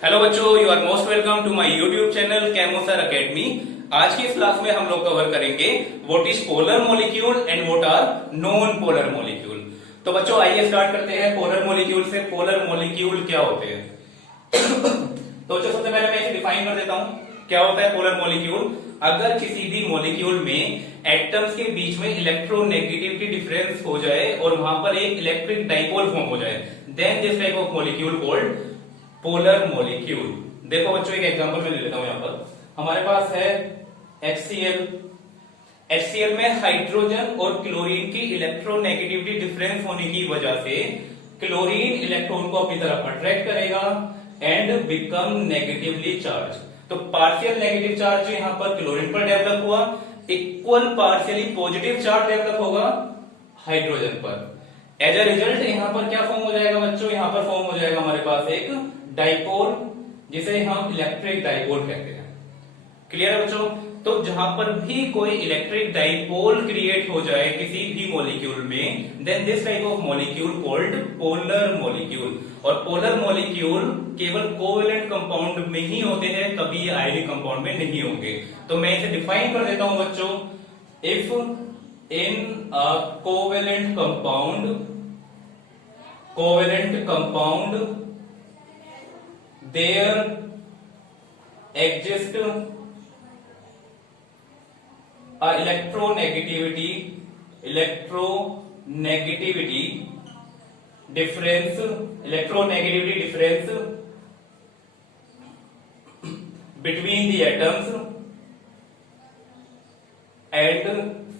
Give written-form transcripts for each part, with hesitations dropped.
Hello बच्चों, you are most welcome to my YouTube channel केमोसर academy. आज की इस क्लास में हम लोग कवर करेंगे what is polar molecule and what are non polar molecule. तो बच्चों आइए स्टार्ट करते हैं पोलर मॉलिक्यूल से। पोलर मॉलिक्यूल क्या होते हैं? तो बच्चों सबसे पहले मैं इसे डिफाइन कर देता हूं। क्या होता है पोलर मॉलिक्यूल? अगर किसी भी मॉलिक्यूल में एटम्स के बीच में इलेक्ट्रोनेगेटिविटी डिफरेंस हो जाए और वहां पर एक इलेक्ट्रिक डाइपोल फॉर्म हो जाए, then this type of molecule called polar molecule. देखो बच्चों एक एग्जांपल मैं ले लेता हूं। यहां पर हमारे पास है HCl। HCl में हाइड्रोजन और क्लोरीन की इलेक्ट्रोनेगेटिविटी डिफरेंस होने की वजह से क्लोरीन इलेक्ट्रॉन को अपनी तरफ अट्रैक्ट करेगा एंड बिकम नेगेटिवली चार्ज। तो पार्शियल नेगेटिव चार्ज जो यहां पर क्लोरीन पर डेवलप हुआ, equal partially positive charge develop होगा हाइड्रोजन पर। एज अ रिजल्ट यहां पर क्या फॉर्म हो जाएगा बच्चों? यहां पर फॉर्म हो जाएगा हमारे पास एक डाइपोल, जिसे हम इलेक्ट्रिक डाइपोल कहते हैं। क्लियर है बच्चों? तो जहां पर भी कोई इलेक्ट्रिक डाइपोल क्रिएट हो जाए किसी भी मॉलिक्यूल में, then this type of molecule called polar molecule. और पोलर मॉलिक्यूल केवल कोवेलेंट कंपाउंड में ही होते हैं, कभी आयनिक कंपाउंड में नहीं होंगे। तो मैं इसे डिफाइन कर देता हूं बच्चों। If in a covalent compound there exists a electronegativity difference between the atoms and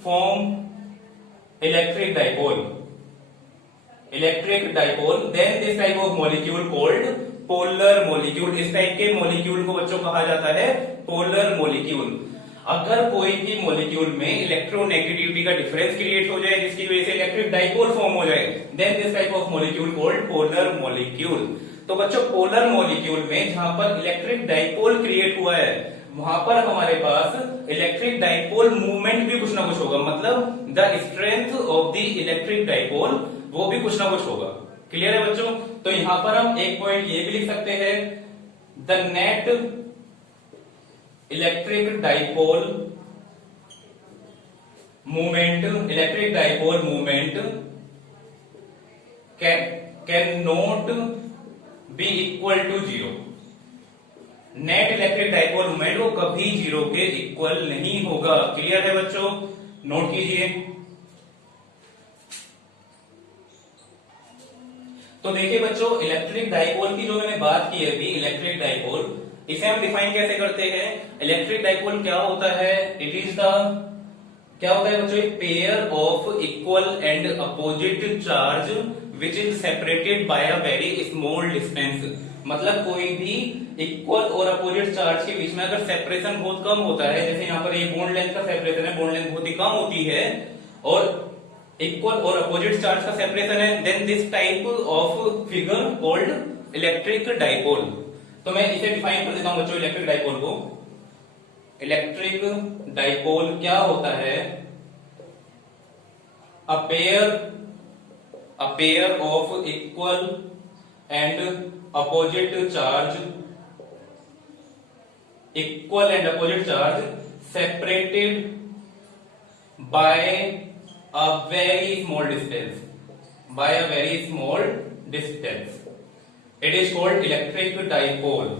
form electric dipole, then this type of molecule called polar molecule. इस टाइप के मॉलिक्यूल को बच्चों कहा जाता है पोलर मॉलिक्यूल। अगर कोई भी मॉलिक्यूल में इलेक्ट्रोनेगेटिविटी का डिफरेंस क्रिएट हो जाए जिसकी वजह से इलेक्ट्रिक डाइपोल फॉर्म हो जाए, then this type of molecule called polar molecule. तो बच्चों पोलर मॉलिक्यूल में जहां पर इलेक्ट्रिक डाइपोल क्रिएट हुआ है, वहां पर हमारे पास इलेक्ट्रिक डाइपोल मूवमेंट भी कुछ ना कुछ होगा, मतलब the strength of the electric dipole वो भी कुछ ना कुछ होगा। क्लियर है बच्चों? तो यहां पर हम एक पॉइंट ये भी लिख सकते हैं, the net electric dipole movement can not be equal to zero. Net electric dipole movement वो कभी जीरो के इक्वल नहीं होगा। क्लियर है बच्चों? नोट कीजिए। तो देखिए बच्चों, इलेक्ट्रिक डाइपोल की जो मैंने बात की है अभी, इलेक्ट्रिक डाइपोल, इसे हम डिफाइन कैसे करते हैं? इलेक्ट्रिक डाइपोल क्या होता है? इट इज द क्या होता है बच्चों? एक pair of equal and opposite charge which is separated by a very small distance. मतलब कोई भी इक्वल और अपोजिट चार्ज के बीच में अगर सेपरेशन बहुत कम होता है, जैसे यहाँ पर ये बॉन्ड लेंथ का सेपरेशन है, बॉन्ड लेंथ बहुत ही कम होती है और इक्वल और अपोजिट चार्ज का सेपरेशन है, then this type of figure called electric dipole. तो मैं इसे डिफाइन कर देता हूं बच्चों इलेक्ट्रिक डाइपोल को। इलेक्ट्रिक डाइपोल क्या होता है? A pair of equal and opposite charge separated by a very small distance, it is called electric dipole।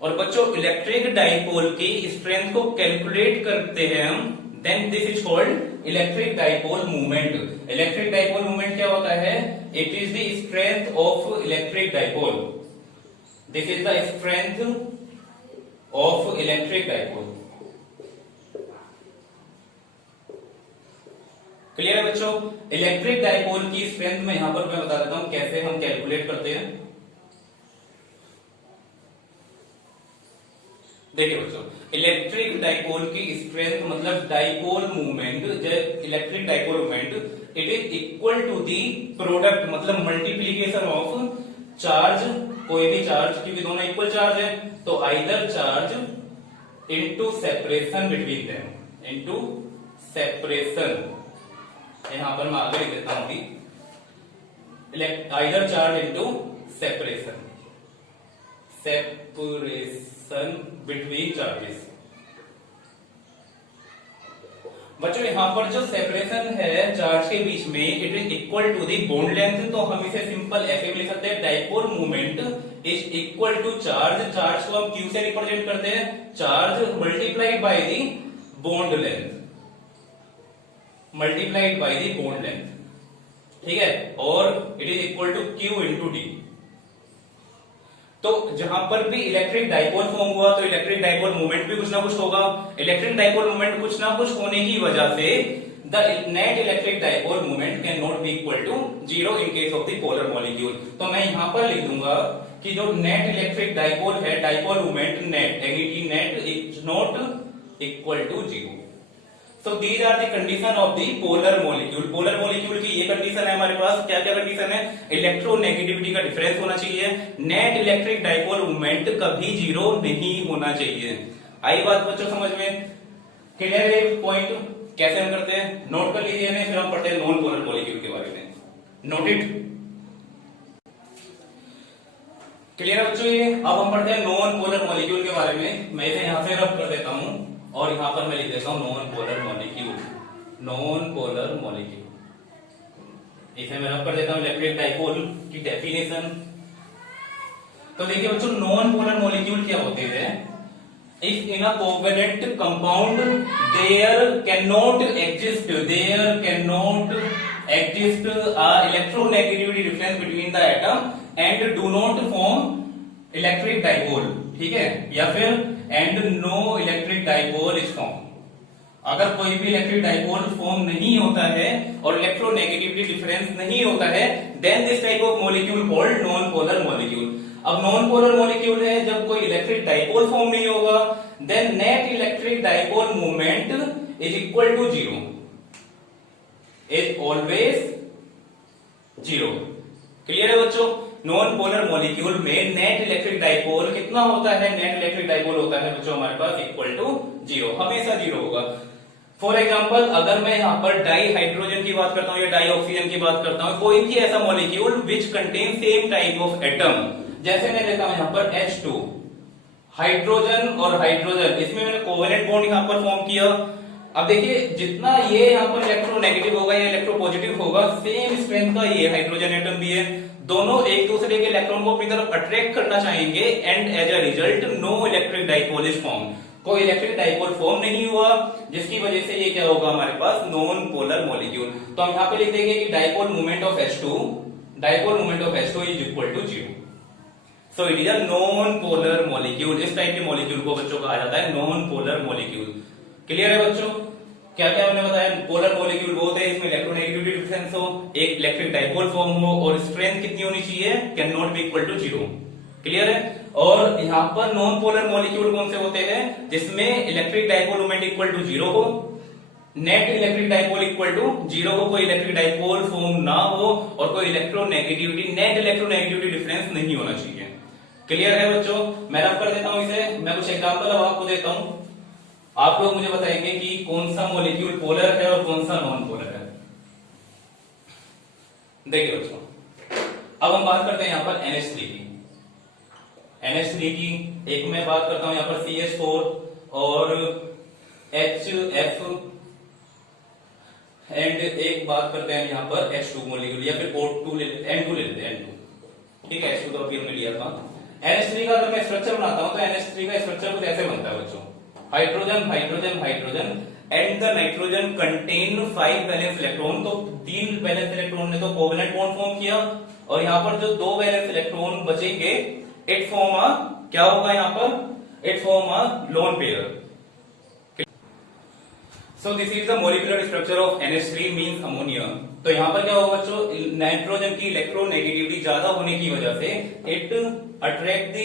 और बच्चों इलेक्ट्रिक डाइपोल की स्ट्रेंथ को कैलकुलेट करते हैं हम, then this is called electric dipole movement. Electric dipole movement क्या होता है? It is the strength of electric dipole. This is the strength of electric dipole. Clear है बच्चों? इलेक्ट्रिक डाइपोल की स्ट्रेंथ में यहां पर मैं बता देता हूं कैसे हम कैलकुलेट करते हैं। देखिए बच्चों, इलेक्ट्रिक डाइपोल की स्ट्रेंथ मतलब dipole movement, electric dipole movement, it is equal to the product, मतलब मल्टीप्लीकेशन ऑफ चार्ज, कोई भी चार्ज, क्योंकि दोनों इक्वल चार्ज है, तो either charge into separation between them, into separation. यहां पर मैं आगे लिख देता हूं कि either charge into separation. Separation between charges. बच्चों यहाँ पर जो सेपरेशन है चार्ज के बीच में it is equal to the bond length, तो हम इसे सिंपल ऐसे भी लिख सकते हैं, dipole movement is equal to charge, charge को हम क्यू से रिप्रेजेंट करते हैं, charge multiplied by the bond length, multiplied by the bond length, ठीक है, और it is equal to Q into D. तो जहां पर भी इलेक्ट्रिक डाइपोल फॉर्म हुआ तो इलेक्ट्रिक डाइपोल मूवमेंट भी कुछ ना कुछ होगा, इलेक्ट्रिक डाइपोल मूवमेंट कुछ ना कुछ होने की वजह से the net electric dipole movement can not be equal to zero in case of the polar molecule. तो मैं यहां पर लिख दूंगा कि जो नेट इलेक्ट्रिक डाइपोल है, dipole movement net net is not equal to zero. So these are the condition of the polar molecule। polar molecule की ये कंडीशन है हमारे पास, क्या क्या कंडीशन है, इलेक्ट्रोनेगेटिविटी का डिफरेंस होना चाहिए, नेट इलेक्ट्रिक डाइपोल मूवमेंट कभी जीरो नहीं होना चाहिए। आई बात बच्चों समझ में? क्लियर है पॉइंट? कैसे हम करते हैं नोट कर लीजिए, फिर हम पढ़ते हैं नॉन पोलर मॉलिक्यूल के बारे में। Note it. क्लियर है बच्चों? ये अब हम पढ़ते हैं नॉन पोलर मॉलिक्यूल के बारे में। मैं इसे यहां से रब कर देता हूं और यहां पर मैं लिख देता हूं non polar molecule, non polar molecule. इसे मैं रब कर देता हूं इलेक्ट्रिक डाइपोल की डेफिनेशन। तो देखिए बच्चों नॉन पोलर मॉलिक्यूल क्या होते हैं? If in a covalent compound there can not exist electronegativity difference between the atom and do not form electric dipole, ठीक है, या फिर and no electric dipole is form. अगर कोई भी इलेक्ट्रिक डाइपोल फॉर्म नहीं होता है और इलेक्ट्रोनेगेटिविटी डिफरेंस नहीं होता है, then this type of molecule called non polar molecule. अब नॉन पोलर मॉलिक्यूल है जब कोई इलेक्ट्रिक डाइपोल फॉर्म नहीं होगा, then net electric dipole movement is equal to zero, is always zero. Clear है बच्चों? नॉन पोलर मॉलिक्यूल में net electric dipole कितना होता है? नेट इलेक्ट्रिक डाइपोल होता है बच्चों हमारे पास इक्वल टू जीरो, हमेशा जीरो होगा। फॉर एग्जांपल अगर मैं यहां पर डाई हाइड्रोजन की बात करता हूं या डाई ऑक्सीजन की बात करता हूं, कोई भी ऐसा molecule which contain same type of atom, जैसे मैं लेता हूं यहां पर H2, हाइड्रोजन और हाइड्रोजन, इसमें मैंने कोवेलेंट बॉन्ड यहां पर फॉर्म किया। अब देखिए जितना ये यहाँ पर इलेक्ट्रोनेगेटिव होगा या इलेक्ट्रोपॉजिटिव होगा, सेम स्ट्रेंथ का ये हाइड्रोजन एटम भी है, दोनों एक दूसरे के इलेक्ट्रॉन को अपनी तरफ अट्रैक्ट करना चाहेंगे and as a result no electric dipole is form. कोई इलेक्ट्रिक डाइपोल फॉर्म नहीं हुआ, जिसकी वजह से ये क्या होगा हमारे पास नॉन पोलर मॉलिक्यूल। तो हम यहाँ पे लिख देंगे कि dipole movement of H2 is equal to zero. So it is a non polar molecule. इस टाइप के मॉलिक्यूल को बच्चों कहा जाता है नॉन पोलर मॉलिक्यूल। क्लियर है बच्चों? क्या क्या हमने बताया? पोलर मॉलिक्यूल वो होते हैं इसमें इलेक्ट्रोनेगेटिविटी डिफरेंस हो, एक इलेक्ट्रिक डाइपोल फॉर्म हो और स्ट्रेंथ कितनी होनी चाहिए? Can not be equal to zero. Clear है? और यहाँ पर नॉन पोलर मॉलिक्यूल कौन से होते हैं? जिसमें electric dipole moment equal to zero हो, net electric dipole equal to zero हो, कोई इलेक्ट्रिक डाइपोल फॉर्म ना हो और कोई इलेक्ट्रोनेगेटिविटी नेट इलेक्ट्रोनेगेटिविटी डिफरेंस नहीं होना चाहिए। क्लियर है बच्चों? मैं रब कर देता हूं इसे, मैं कुछ एग्जांपल अब आपको देता हूं, आप लोग मुझे बताएंगे कि कौन सा मॉलिक्यूल पोलर है और कौन सा नॉन पोलर है। देखिए बच्चों अब हम बात करते हैं यहां पर NH3 की। NH3 की एक मैं बात करता हूं यहां पर CH4 और HF एंड एक बात करते हैं यहां पर H2 मॉलिक्यूल या फिर O2 N2 ले लेते हैं N2, ठीक है, H2 तो अभी हमने लिया था। NH3 का अगर मैं स्ट्रक्चर बनाता हूं तो NH3 का स्ट्रक्चर कुछ ऐसे बनता है बच्चों, hydrogen hydrogen hydrogen and the nitrogen contain 5 valence electron. तो 3 वैलेंस इलेक्ट्रॉन ने तो कोवेलेंट बॉन्ड फॉर्म किया और यहाँ पर जो 2 वैलेंस इलेक्ट्रॉन बचेंगे इट फॉर्म अ, क्या होगा यहाँ पर? It form a lone pair. So this is the molecular structure of NH3 means ammonia. तो यहाँ पर क्या होगा बच्चों? नाइट्रोजन की इलेक्ट्रोनेगेटिविटी ज्यादा होने की वजह से it attract the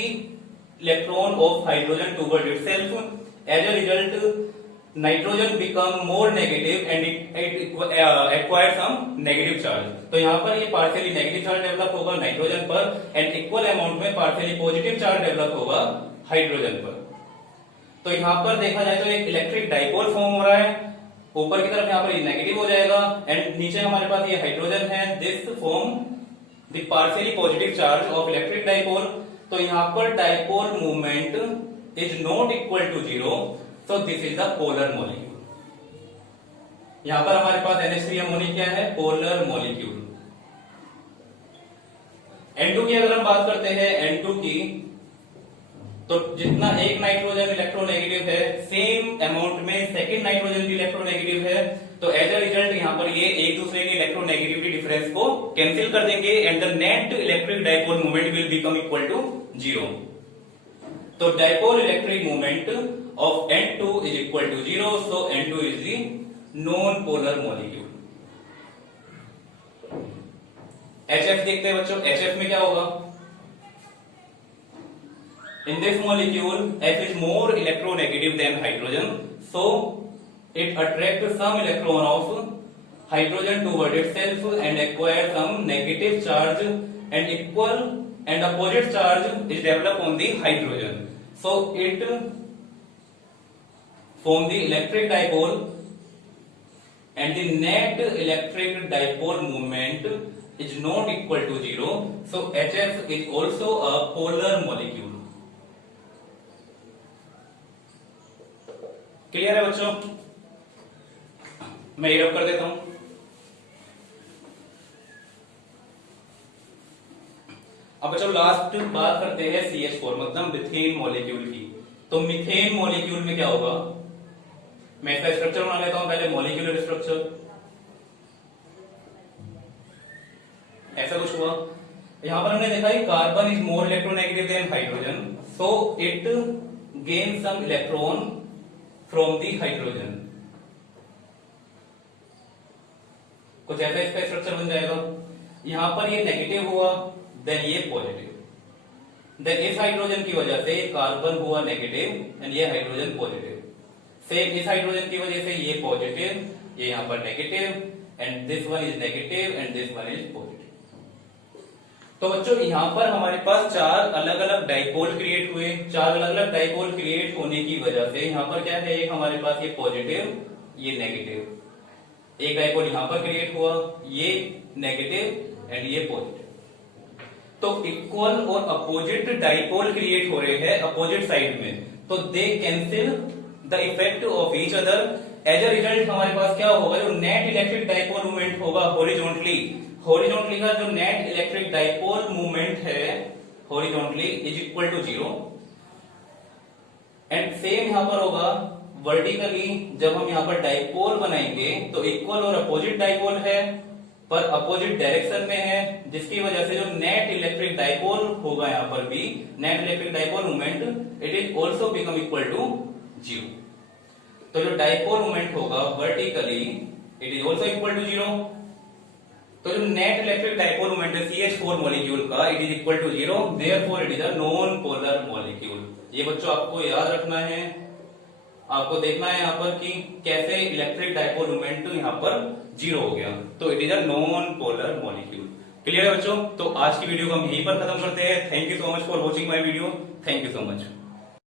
electron of hydrogen toward itself. As a result, nitrogen become more negative and it acquire some negative charge। तो यहाँ पर ये पार्शियली नेगेटिव चार्ज डेवलप होगा नाइट्रोजन पर एंड इक्वल अमाउंट में पार्शियली पॉजिटिव चार्ज डेवलप होगा hydrogen पर। तो यहाँ पर देखा जाए तो एक इलेक्ट्रिक डाइपोल फॉर्म हो रहा है, ऊपर की तरफ यहाँ पर नेगेटिव हो जाएगा एंड नीचे हमारे पास ये हाइड्रोजन है, this form the partially positive charge of electric dipole तो यहां पर dipole movement is not equal to 0, so this is the polar molecule. यहां पर हमारे पास NH3 अमोनिया क्या है, पोलर मॉलिक्यूल। N2 की अगर हम बात करते हैं, N2 की, तो जितना एक नाइट्रोजन इलेक्ट्रोनेगेटिव है, सेम अमाउंट में सेकंड नाइट्रोजन भी इलेक्ट्रोनेगेटिव है, तो एज अ रिजल्ट यहां पर ये एक दूसरे के इलेक्ट्रोनेगेटिविटी डिफरेंस को कैंसिल कर देंगे and the net electric dipole movement will become equal to 0। तो dipole electric movement of N2 is equal to 0, so N2 is the non polar molecule. HF देखते हैं बच्चों, HF में क्या होगा? In this molecule, F is more electronegative than hydrogen, so it attracts some electron of hydrogen toward itself and acquires some negative charge, and equal and opposite charge is developed on the hydrogen. So it forms the electric dipole, and the net electric dipole moment is not equal to 0. So HF is also a polar molecule. Clear है बच्चों? मैं ये रब कर देता हूं। अब बच्चों लास्ट बात करते हैं CH4 मतलब मिथेन मॉलिक्यूल की। तो मिथेन मॉलिक्यूल में क्या होगा? मैं इसका स्ट्रक्चर बना लेता हूं पहले, मॉलिक्यूलर स्ट्रक्चर ऐसा कुछ हुआ। यहां पर हमने देखा है carbon is more electronegative than hydrogen, so it gain some electron from the hydrogen. कुछ ऐसा इसका स्ट्रक्चर बन जाएगा। यहां पर ये नेगेटिव हुआ, देन ये पॉजिटिव, देन इस हाइड्रोजन की वजह से कार्बन हुआ नेगेटिव एंड ये हाइड्रोजन पॉजिटिव। सेम इस हाइड्रोजन की वजह से ये पॉजिटिव, ये यहां पर negative, and this one is negative and this one is positive. तो बच्चों यहां पर हमारे पास चार अलग अलग डाइपोल क्रिएट हुए। चार अलग अलग डाइपोल क्रिएट होने की वजह से यहां पर क्या है, एक हमारे पास ये पॉजिटिव, ये नेगेटिव। एक डाइपोल यहां पर क्रिएट हुआ, ये नेगेटिव एंड ये पॉजिटिव। तो इक्वल और अपोजिट डाइपोल क्रिएट हो रहे हैं अपोजिट साइड में, तो they cancel the effect of each other. As a result हमारे पास क्या होगा, जो नेट इलेक्ट्रिक डाइपोल मूवमेंट होगा हॉरिजॉन्टली, हॉरिजॉन्टली का जो नेट इलेक्ट्रिक डाइपोल मूवमेंट है horizontally is equal to 0, and same यहां पर होगा वर्टिकली। जब हम यहां पर डाइपोल बनाएंगे तो इक्वल और अपोजिट डाइपोल है पर अपोजिट डायरेक्शन में है, जिसकी वजह से जो नेट इलेक्ट्रिक डाइपोल होगा यहां पर भी net electric dipole movement it is also become equal to 0। तो जो डाइपोल मूवमेंट होगा vertically it is also equal to 0। तो जो नेट इलेक्ट्रिक डाइपोल मोमेंट है CH4 मॉलिक्यूल का it is equal to 0, therefore it is a non polar molecule. ये बच्चों आपको याद रखना है, आपको देखना है यहाँ पर कि कैसे इलेक्ट्रिक डाइपोल मोमेंट यहाँ पर 0 हो गया, तो it is a non polar molecule. Clear है बच्चों? तो आज की वीडियो को हम यहीं पर खत्म करते हैं। Thank you so much for watching my video. Thank you so much.